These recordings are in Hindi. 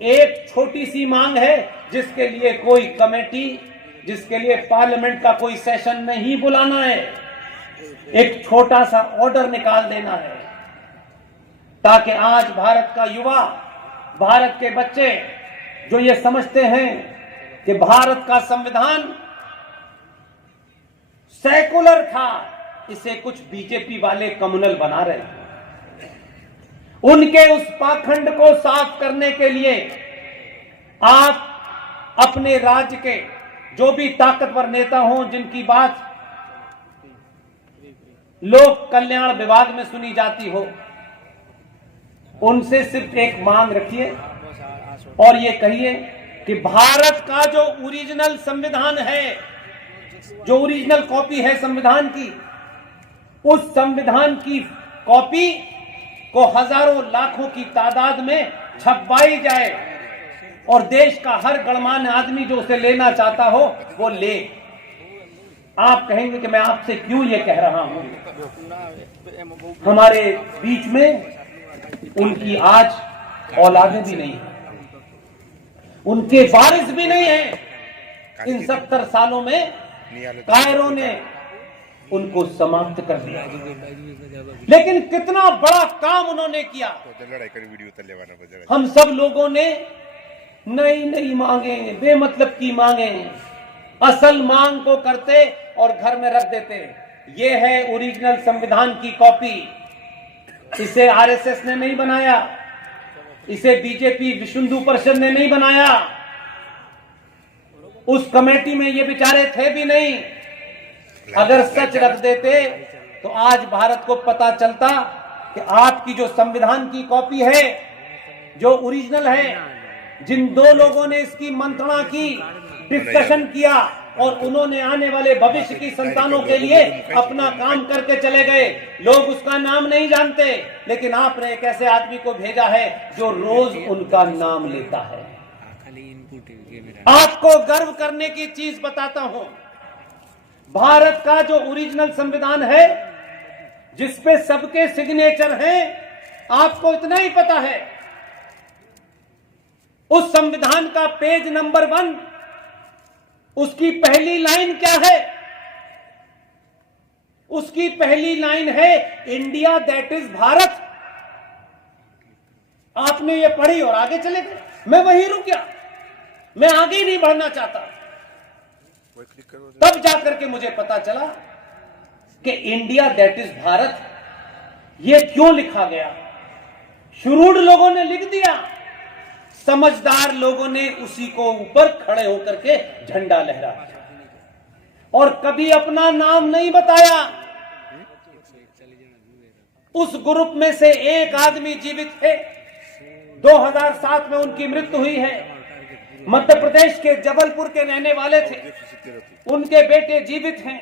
एक छोटी सी मांग है जिसके लिए कोई कमेटी, जिसके लिए पार्लियामेंट का कोई सेशन नहीं बुलाना है, एक छोटा सा ऑर्डर निकाल देना है, ताकि आज भारत का युवा, भारत के बच्चे जो ये समझते हैं कि भारत का संविधान सेकुलर था, इसे कुछ बीजेपी वाले कम्युनल बना रहे हैं, उनके उस पाखंड को साफ करने के लिए आप अपने राज्य के जो भी ताकतवर नेता हों, जिनकी बात लोक कल्याण विभाग में सुनी जाती हो, उनसे सिर्फ एक मांग रखिए और ये कहिए कि भारत का जो ओरिजिनल संविधान है, जो ओरिजिनल कॉपी है संविधान की, उस संविधान की कॉपी को हजारों लाखों की तादाद में छपवाई जाए और देश का हर गणमान्य आदमी जो उसे लेना चाहता हो वो ले। आप कहेंगे कि मैं आपसे क्यों ये कह रहा हूं? हमारे बीच में उनकी आज औलादें भी नहीं है, उनके वारिस भी नहीं है। इन 70 सालों में कायरों ने उनको समाप्त कर दिया, लेकिन कितना बड़ा काम उन्होंने किया। हम सब लोगों ने नई नई मांगे, बेमतलब की मांगे, असल मांग को करते और घर में रख देते। ये है ओरिजिनल संविधान की कॉपी। इसे आरएसएस ने नहीं बनाया, इसे बीजेपी विश्व हिंदू परिषद ने नहीं बनाया, उस कमेटी में ये बेचारे थे भी नहीं। अगर सच रख देते तो आज भारत को पता चलता कि आपकी जो संविधान की कॉपी है, जो ओरिजिनल है, जिन दो लोगों ने इसकी मंत्रणा की, डिस्कशन किया और उन्होंने आने वाले भविष्य की संतानों के लिए अपना काम करके चले गए, लोग उसका नाम नहीं जानते, लेकिन आपने एक ऐसे आदमी को भेजा है जो रोज उनका नाम लेता है। आपको गर्व करने की चीज बताता हूं, भारत का जो ओरिजिनल संविधान है, जिसपे सबके सिग्नेचर हैं, आपको इतना ही पता है, उस संविधान का पेज नंबर 1, उसकी पहली लाइन क्या है? उसकी पहली लाइन है इंडिया दैट इज भारत। आपने ये पढ़ी और आगे चले गए। मैं वहीं रुक गया, मैं आगे ही नहीं बढ़ना चाहता। तब जाकर के मुझे पता चला कि इंडिया दैट इज भारत ये क्यों लिखा गया। शुरूढ़ लोगों ने लिख दिया, समझदार लोगों ने उसी को ऊपर खड़े होकर के झंडा लहराया और कभी अपना नाम नहीं बताया। उस ग्रुप में से एक आदमी जीवित है, 2007 में उनकी मृत्यु हुई है। मध्य प्रदेश के जबलपुर के रहने वाले थे, उनके बेटे जीवित हैं,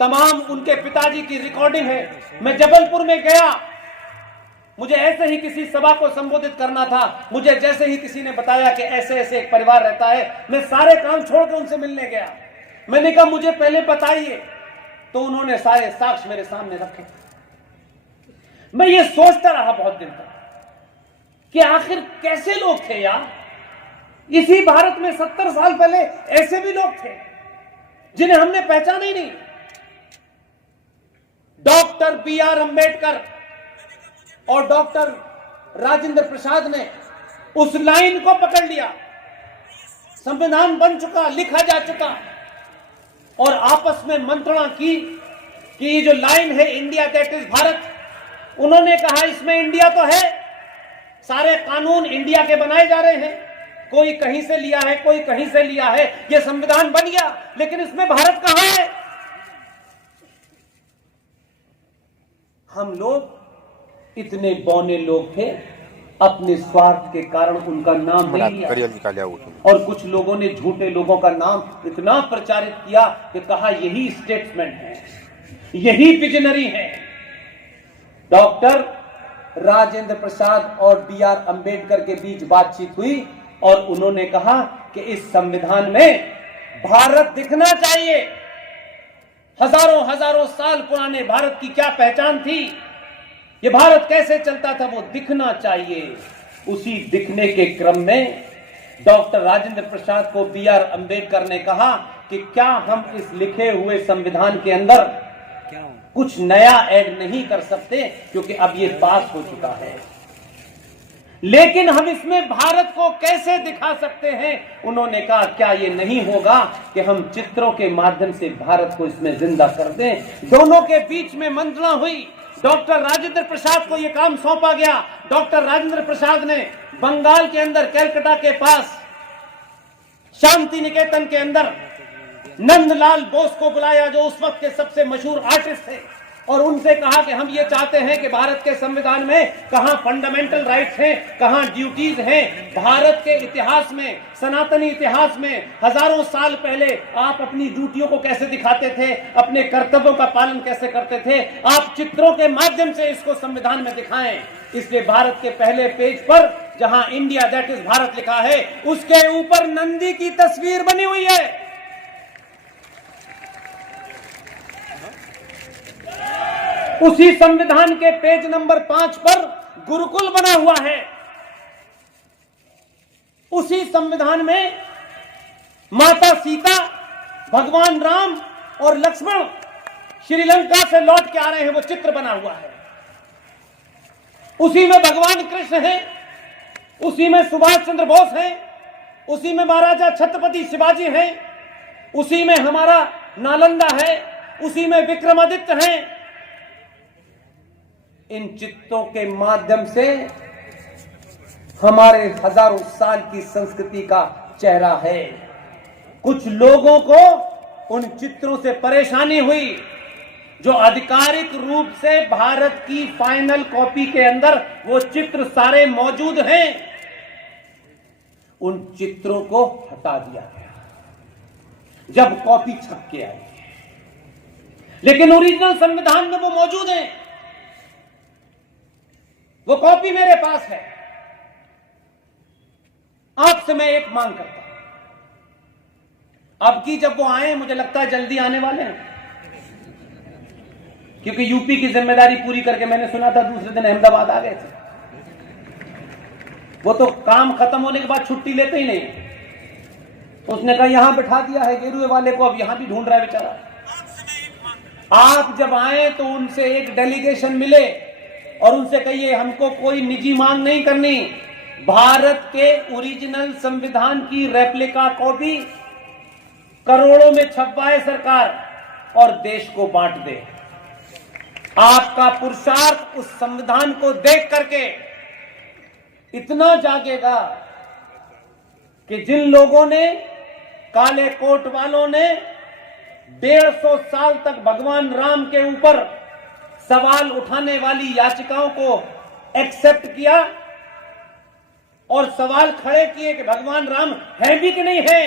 तमाम उनके पिताजी की रिकॉर्डिंग है। मैं जबलपुर में गया, मुझे ऐसे ही किसी सभा को संबोधित करना था, मुझे जैसे ही किसी ने बताया कि ऐसे ऐसे एक परिवार रहता है, मैं सारे काम छोड़कर उनसे मिलने गया। मैंने कहा मुझे पहले बताइए, तो उन्होंने सारे साक्ष्य मेरे सामने रखे। मैं ये सोचता रहा बहुत दिन तक कि आखिर कैसे लोग थे यार। इसी भारत में 70 साल पहले ऐसे भी लोग थे जिन्हें हमने पहचाना ही नहीं। Doctor B R. अंबेडकर और डॉक्टर राजेंद्र प्रसाद ने उस लाइन को पकड़ लिया, संविधान बन चुका, लिखा जा चुका, और आपस में मंत्रणा की कि ये जो लाइन है इंडिया दैट इज भारत, उन्होंने कहा इसमें इंडिया तो है, सारे कानून इंडिया के बनाए जा रहे हैं, कोई कहीं से लिया है, कोई कहीं से लिया है, ये संविधान बन गया, लेकिन इसमें भारत कहां है? हम लोग इतने बौने लोग थे, अपने स्वार्थ के कारण उनका नाम नहीं लिया, और कुछ लोगों ने झूठे लोगों का नाम इतना प्रचारित किया कि कहा यही स्टेट्समैन है, यही विजनरी है। डॉक्टर राजेंद्र प्रसाद और बी.आर. अंबेडकर के बीच बातचीत हुई और उन्होंने कहा कि इस संविधान में भारत दिखना चाहिए। हजारों हजारों साल पुराने भारत की क्या पहचान थी, ये भारत कैसे चलता था, वो दिखना चाहिए। उसी दिखने के क्रम में डॉक्टर राजेंद्र प्रसाद को B.R. अम्बेडकर ने कहा कि क्या हम इस लिखे हुए संविधान के अंदर कुछ नया ऐड नहीं कर सकते, क्योंकि अब ये पास हो चुका है, लेकिन हम इसमें भारत को कैसे दिखा सकते हैं। उन्होंने कहा क्या ये नहीं होगा कि हम चित्रों के माध्यम से भारत को इसमें जिंदा कर दें। दोनों के बीच में मंत्रणा हुई। डॉक्टर राजेंद्र प्रसाद को यह काम सौंपा गया। डॉक्टर राजेंद्र प्रसाद ने बंगाल के अंदर कैलकाटा के पास शांति निकेतन के अंदर नंदलाल बोस को बुलाया, जो उस वक्त के सबसे मशहूर आर्टिस्ट थे, और उनसे कहा कि हम ये चाहते हैं कि भारत के संविधान में कहां फंडामेंटल राइट्स हैं, कहां ड्यूटीज हैं। भारत के इतिहास में, सनातनी इतिहास में हजारों साल पहले आप अपनी ड्यूटियों को कैसे दिखाते थे, अपने कर्तव्यों का पालन कैसे करते थे, आप चित्रों के माध्यम से इसको संविधान में दिखाएं। इसलिए भारत के पहले पेज पर जहां इंडिया दैट इज भारत लिखा है, उसके ऊपर नंदी की तस्वीर बनी हुई है। उसी संविधान के पेज नंबर 5 पर गुरुकुल बना हुआ है। उसी संविधान में माता सीता, भगवान राम और लक्ष्मण श्रीलंका से लौट के आ रहे हैं, वो चित्र बना हुआ है। उसी में भगवान कृष्ण हैं, उसी में सुभाष चंद्र बोस हैं, उसी में महाराजा छत्रपति शिवाजी हैं, उसी में हमारा नालंदा है, उसी में विक्रमादित्य हैं। इन चित्रों के माध्यम से हमारे हजारों साल की संस्कृति का चेहरा है। कुछ लोगों को उन चित्रों से परेशानी हुई, जो आधिकारिक रूप से भारत की फाइनल कॉपी के अंदर वो चित्र सारे मौजूद हैं, उन चित्रों को हटा दिया गया जब कॉपी छप के आई, लेकिन ओरिजिनल संविधान में वो मौजूद हैं। वो कॉपी मेरे पास है। आपसे मैं एक मांग करता हूं, अब की जब वो आए, मुझे लगता है जल्दी आने वाले हैं, क्योंकि यूपी की जिम्मेदारी पूरी करके मैंने सुना था दूसरे दिन अहमदाबाद आ गए थे। वो तो काम खत्म होने के बाद छुट्टी लेते ही नहीं। उसने कहा यहां बिठा दिया है गेरुए वाले को, अब यहां भी ढूंढ रहा है बेचारा। आप जब आए तो उनसे एक डेलीगेशन मिले और उनसे कहिए हमको कोई निजी मांग नहीं करनी, भारत के ओरिजिनल संविधान की रेप्लिका कॉपी करोड़ों में छपवाए सरकार और देश को बांट दे। आपका पुरुषार्थ उस संविधान को देख करके इतना जागेगा कि जिन लोगों ने, काले कोट वालों ने 150 साल तक भगवान राम के ऊपर सवाल उठाने वाली याचिकाओं को एक्सेप्ट किया और सवाल खड़े किए कि भगवान राम है भी कि नहीं है।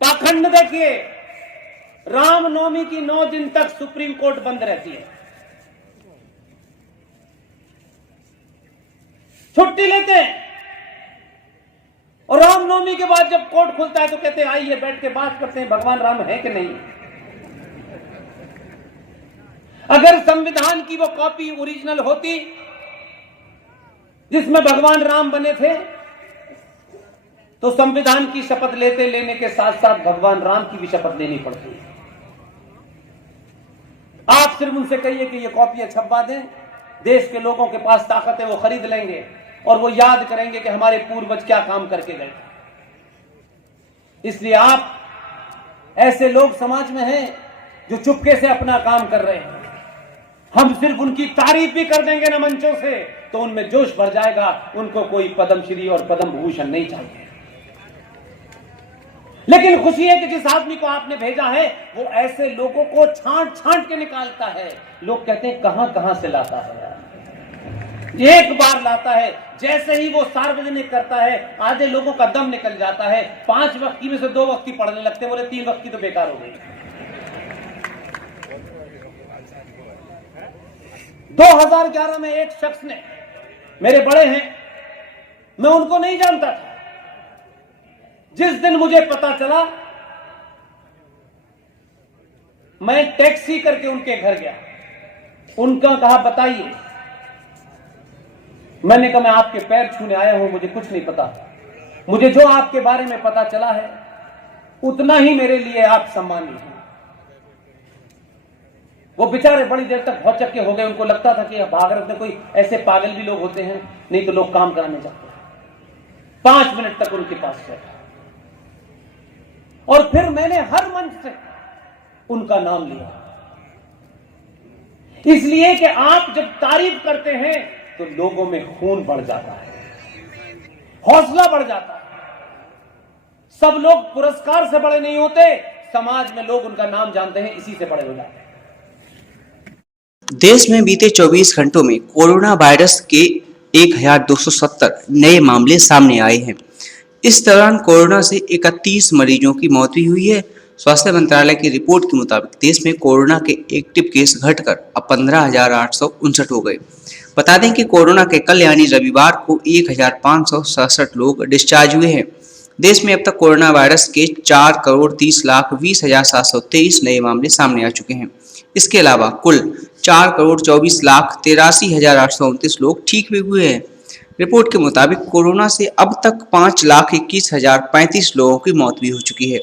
पाखंड देखिए, रामनवमी की 9 दिन तक सुप्रीम कोर्ट बंद रहती है, छुट्टी लेते हैं, और रामनवमी के बाद जब कोर्ट खुलता है तो कहते हैं आइए बैठ के बात करते हैं भगवान राम है कि नहीं। अगर संविधान की वो कॉपी ओरिजिनल होती जिसमें भगवान राम बने थे, तो संविधान की शपथ लेने के साथ साथ भगवान राम की भी शपथ लेनी पड़ती। आप सिर्फ उनसे कहिए कि ये कॉपियां छपवा दें, देश के लोगों के पास ताकत है, वो खरीद लेंगे और वो याद करेंगे कि हमारे पूर्वज क्या काम करके गए। इसलिए आप, ऐसे लोग समाज में हैं जो चुपके से अपना काम कर रहे हैं, हम सिर्फ उनकी तारीफ भी कर देंगे ना मंचों से, तो उनमें जोश भर जाएगा। उनको कोई पद्मश्री और पद्म भूषण नहीं चाहिए। लेकिन खुशी है कि जिस आदमी को आपने भेजा है वो ऐसे लोगों को छांट छांट के निकालता है। लोग कहते हैं कहां कहां से लाता है यार, एक बार लाता है, जैसे ही वो सार्वजनिक करता है आधे लोगों का दम निकल जाता है। 5 वक्ती में से 2 वक्ती पढ़ने लगते, बोले 3 वक्ती तो बेकार हो गई। 2011 में एक शख्स ने, मेरे बड़े हैं, मैं उनको नहीं जानता था, जिस दिन मुझे पता चला मैं टैक्सी करके उनके घर गया। उनका कहा बताइए। मैंने कहा मैं आपके पैर छूने आया हूं, मुझे कुछ नहीं पता। मुझे जो आपके बारे में पता चला है उतना ही मेरे लिए आप सम्मानीय हैं। वो बेचारे बड़ी देर तक भौचक्के हो गए, उनको लगता था कि भागरत में कोई ऐसे पागल भी लोग होते हैं, नहीं तो लोग काम कराने जाते हैं। 5 मिनट तक उनके पास बैठा और फिर मैंने हर मंच से उनका नाम लिया, इसलिए कि आप जब तारीफ करते हैं तो लोगों में खून बढ़ जाता है, हौसला बढ़ जाता है। सब लोग पुरस्कार से बड़े नहीं होते, समाज में लोग उनका नाम जानते हैं, इसी से बड़े हो जाते हैं। देश में बीते 24 घंटों में कोरोना वायरस के 1270 नए मामले सामने आए हैं। इस दौरान कोरोना से 31 मरीजों की मौत भी हुई है। स्वास्थ्य मंत्रालय की रिपोर्ट के मुताबिक देश में कोरोना के एक्टिव केस घटकर अब 15,859 हो गए। बता दें कि कोरोना के कल यानी रविवार को 1,567 लोग डिस्चार्ज हुए हैं। देश में अब तक कोरोना वायरस के 4,30,20,723 नए मामले सामने आ चुके हैं। इसके अलावा कुल 4,24,83,829 लोग ठीक भी हुए हैं। रिपोर्ट के मुताबिक कोरोना से अब तक 5,21,035 लोगों की मौत भी हो चुकी है।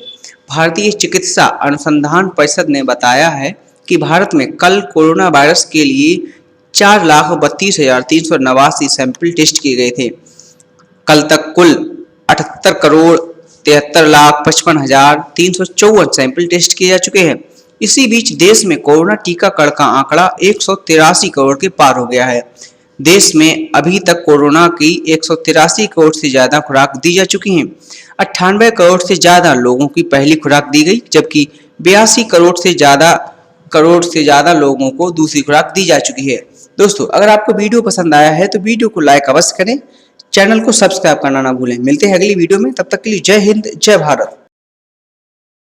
भारतीय चिकित्सा अनुसंधान परिषद ने बताया है कि भारत में कल कोरोना वायरस के लिए 4,32,389 सैंपल टेस्ट किए गए थे। कल तक कुल 78,73,55,354 सैंपल टेस्ट किए जा चुके हैं। इसी बीच देश में कोरोना टीकाकरण का आंकड़ा 183 करोड़ के पार हो गया है। देश में अभी तक कोरोना की 183 करोड़ से ज्यादा खुराक दी जा चुकी हैं। 98 करोड़ से ज्यादा लोगों की पहली खुराक दी गई, जबकि 82 करोड़ से ज्यादा लोगों को दूसरी खुराक दी जा चुकी है। दोस्तों, अगर आपको वीडियो पसंद आया है तो वीडियो को लाइक अवश्य करें, चैनल को सब्सक्राइब करना ना भूलें। मिलते हैं अगली वीडियो में, तब तक के लिए जय हिंद, जय भारत।